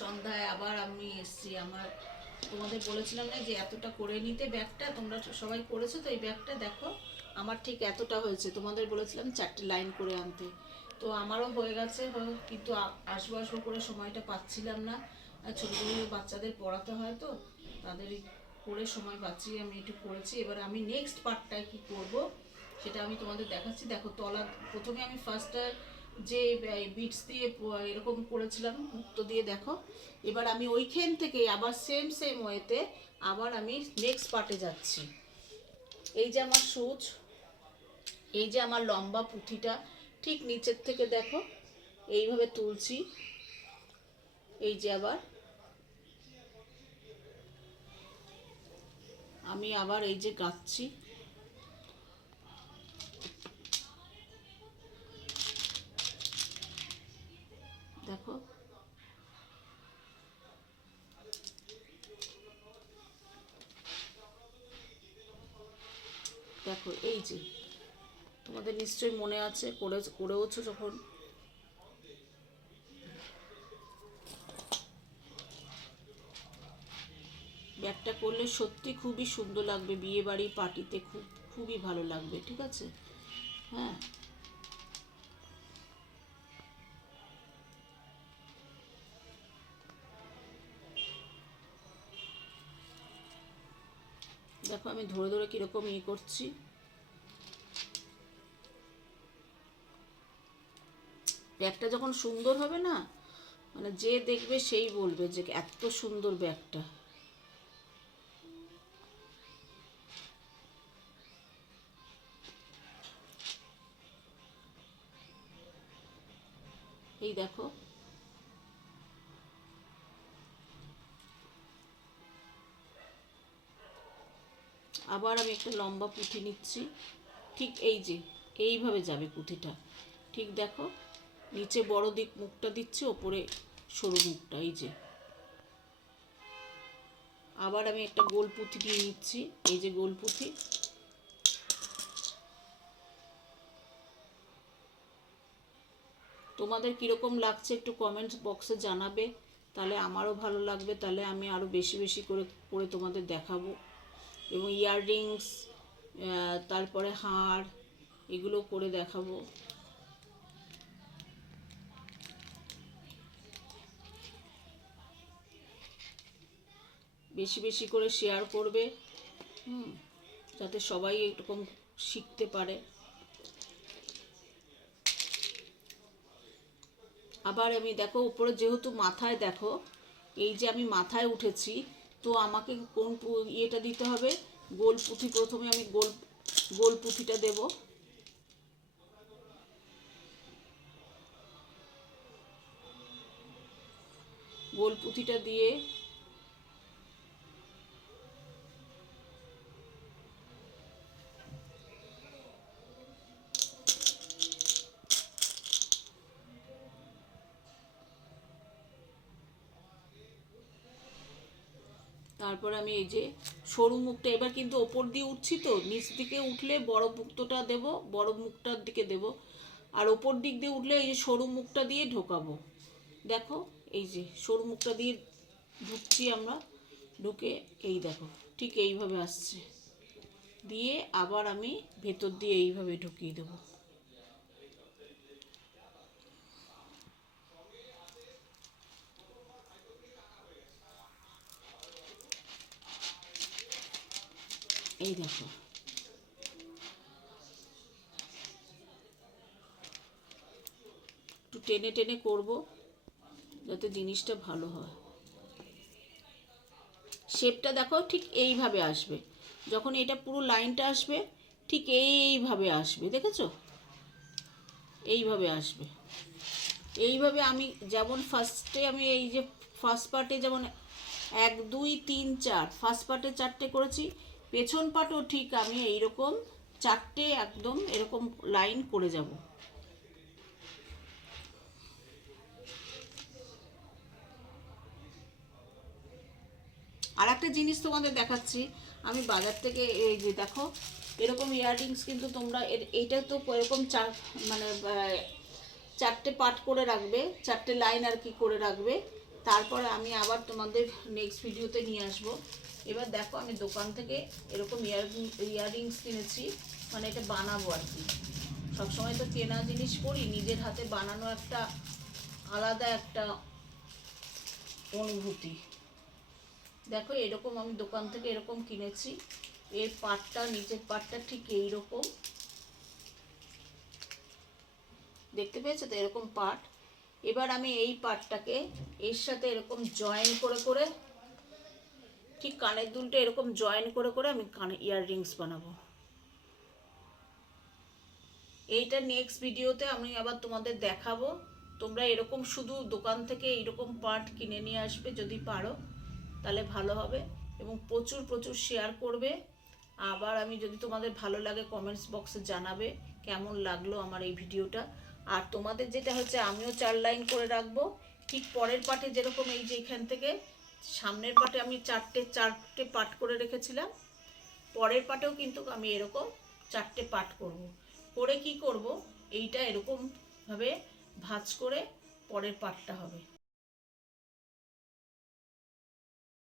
সন্ধ্যায় আবার আমি এসেছি। আমার তোমাদের বলেছিলাম না যে এতটা করে নিতে ব্যাগটা, তোমরা সবাই করেছো তো। এই ব্যাগটা দেখো আমার ঠিক এতটা হয়েছে, তোমাদের বলেছিলাম 4টে লাইন করে আনতে, তো আমারও হয়ে গেছে। কিন্তু আসবো আসবো করে সময়টা পাচ্ছিলাম না। ছোটো ছোটো বাচ্চাদের পড়াতে হয় তো, তাদের করে সময় পাচ্ছি, আমি একটু করেছি। এবার আমি নেক্সট পার্টটায় কী করব সেটা আমি তোমাদের দেখাচ্ছি। দেখো তলা, প্রথমে আমি ফার্স্টটা যে বিটস দিয়ে এরকম করেছিলাম মুক্তো দিয়ে, দেখো এবার আমি ওইখান থেকে আবার সেম ওয়েতে আবার আমি নেক্সট পার্টে যাচ্ছি। এই যে আমার সুচ, এই যে আমার লম্বা পুঁথিটা, ঠিক নিচের থেকে দেখো এইভাবে তুলছি। এই যে আবার আমি আবার এই যে গাচ্ছি, দেখো দেখো এই যে তোমাদের নিশ্চয়ই মনে আছে, করেওছো যখন। ব্যাগটা করলে সত্যি খুবই সুন্দর লাগবে, বিয়ে বাড়ি পার্টিতে খুবই ভালো লাগবে, ঠিক আছে? হ্যাঁ, দেখো আমি ধরে ধরে কীরকম করছি। ব্যাগটা যখন সুন্দর হবে না, মানে যে দেখবে সেই বলবে যে এত সুন্দর ব্যাগটা। এই দেখো আবার আমি একটা লম্বা পুঁথি নিচ্ছি, ঠিক এই যে এইভাবে যাবে পুঁথিটা, ঠিক দেখো নিচে বড় দিক মুখটা দিচ্ছি, ওপরে সরু মুখটা। এই যে আবার আমি একটা গোল পুঁথি দিয়ে নিচ্ছি, এই যে গোল পুঁথি। তোমাদের কীরকম লাগছে একটু কমেন্টস বক্সে জানাবে, তাহলে আমারও ভালো লাগবে, তাহলে আমি আরও বেশি বেশি করে করে তোমাদের দেখাবো। এবং ইয়াররিংস, তারপরে হার, এগুলো করে দেখাবো। বেশি বেশি করে শেয়ার করবে, যাতে সবাই এরকম শিখতে পারে। আবার আমি দেখো উপরে যেহেতু মাথায়, দেখো এই যে আমি মাথায় উঠেছি, তো আমাকে কোন ইয়েটা দিতে হবে, গোল পুঁথি। প্রথমে আমি গোল পুঁথিটা দেব, গোল পুঁথিটা দিয়ে তারপর আমি এই যে সরু মুখটা, এবার কিন্তু ওপর দিয়ে উঠছি তো, নিচ দিকে উঠলে বড় মুক্তটা দেব, বড় মুখটার দিকে দেব, আর ওপর দিক দিয়ে উঠলে এই যে সরু মুখটা দিয়ে ঢোকাবো। দেখো এই যে সরু মুখটা দিয়ে ঢুকছি আমরা, ঢুকে এই দেখো ঠিক এইভাবে আসছে, দিয়ে আবার আমি ভেতর দিয়ে এইভাবে ঢুকিয়ে দেবো। এই দেখো একটু টেনে টেনে করব যাতে জিনিসটা ভালো হয়। শেপটা দেখো ঠিক এইভাবে আসবে, যখন এটা পুরো লাইনটা আসবে ঠিক এইভাবে আসবে, দেখেছো? এইভাবে আসবে। এইভাবে আমি যেমন ফার্স্টে আমি এই যে ফার্স্ট পার্টে যেমন 1 2 3 4, ফার্স্ট পার্টে 4টে করেছি, পেছন পার্টও ঠিক আমি এইরকম 4টে একদম এরকম লাইন করে যাব। আর একটা জিনিস তোমাদের দেখাচ্ছি, আমি বাজার থেকে এই যে দেখো এরকম ইয়াররিংস, কিন্তু তোমরা এইটা তো এরকম মানে 4টে পার্ট করে রাখবে, 4টে লাইন আর কি করে রাখবে। তারপরে আমি আবার তোমাদের নেক্সট ভিডিওতে নিয়ে আসব। এবার দেখো আমি দোকান থেকে এরকম ইয়াররিংস কিনেছি, মানে এটা বানাবো আর কি। সবসময় তো কেনা জিনিস পরি, নিজের হাতে বানানো একটা আলাদা একটা অনুভূতি। দেখো এরকম আমি দোকান থেকে এরকম কিনেছি, এর পাটটা, নিচের পাটটা ঠিক এইরকম, দেখতে পেয়েছো তো এরকম পাট। এবার আমি এই পাটটাকে এর সাথে এরকম জয়েন করে করে, ঠিক কানের দুলটা এরকম জয়েন করে করে আমি কানে ইয়াররিংস বানাবো। এইটা নেক্সট ভিডিওতে আমি আবার তোমাদের দেখাবো। তোমরা এরকম শুধু দোকান থেকে এইরকম পার্ট কিনে নিয়ে আসবে যদি পারো, তাহলে ভালো হবে, এবং প্রচুর প্রচুর শেয়ার করবে। আবার আমি যদি তোমাদের ভালো লাগে কমেন্টস বক্সে জানাবে কেমন লাগলো আমার এই ভিডিওটা। আর তোমাদের যেটা হচ্ছে, আমিও 4 লাইন করে রাখবো, ঠিক পরের পাটে যেরকম এই যে এখান থেকে সামনের পাটে আমি চারটে পাট করে রেখেছিলাম, পরের পাটেও কিন্তু আমি এরকম 4টে পাট করব। করে কি করব, এইটা এরকম ভাবে ভাঁজ করে পরের পাটটা হবে।